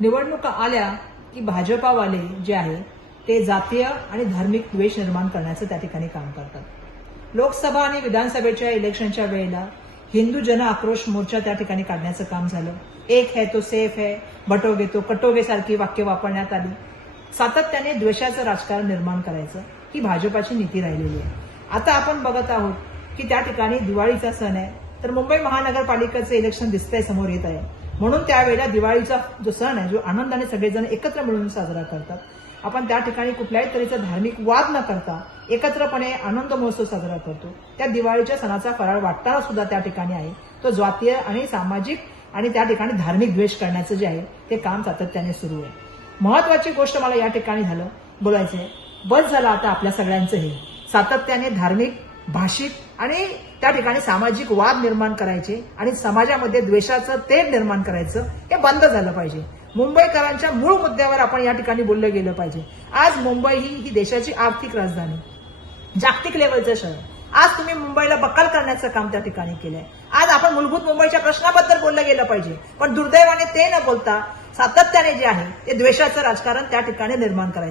निवडणुका आल्या की भाजपावाले जे आहे ते जातीय आणि धार्मिक द्वेष निर्माण करण्याचं त्या ठिकाणी काम करतात। लोकसभा आणि विधानसभेच्या इलेक्शनच्या वेळेला हिंदू जन आक्रोश मोर्चा त्या ठिकाणी काढण्याचं काम झालं। एक है तो सेफ है, बटोगे तो कटोगे सारखी वाक्य वापरण्यात आली। सातत्याने द्वेषाचं राजकारण निर्माण करायचं ही भाजपाची नीती राहिलेली आहे। आता आपण बघत आहोत की त्या ठिकाणी दिवाळीचा सण आहे, तर मुंबई महानगरपालिकेचं इलेक्शन दिसतंय समोर येत आहे, म्हणून त्यावेळेला दिवाळीचा जो सण आहे जो आनंदाने सगळेजण एकत्र मिळून साजरा करतात, आपण त्या ठिकाणी कुठल्याही तऱ्हेचा धार्मिक वाद न करता एकत्रपणे आनंद महोत्सव साजरा करतो। त्या दिवाळीच्या सणाचा फराळ वाटताना सुद्धा त्या ठिकाणी आहे तो जातीय आणि सामाजिक आणि त्या ठिकाणी धार्मिक द्वेष करण्याचं जे आहे ते काम सातत्याने सुरू आहे। महत्वाची गोष्ट मला या ठिकाणी बोलायचं आहे, बस झालं आता आपल्या सगळ्यांचं हे सातत्याने धार्मिक, भाषिक आणि त्या ठिकाणी सामाजिक वाद निर्माण करायचे आणि समाजामध्ये द्वेषाचं तेढ निर्माण करायचं हे बंद झालं पाहिजे। मुंबईकरांच्या मूळ मुद्द्यावर आपण या ठिकाणी बोललं गेलं पाहिजे। आज मुंबई ही देशाची आर्थिक राजधानी, जागतिक लेवलचं शहर, आज तुम्ही मुंबईला बक्कल करण्याचं काम त्या ठिकाणी केलंय। आज आपण मूलभूत मुंबईच्या प्रश्नाबद्दल बोललं गेलं पाहिजे, पण दुर्दैवाने ते न बोलता सातत्याने जे आहे ते द्वेषाचं राजकारण त्या ठिकाणी निर्माण करायचं।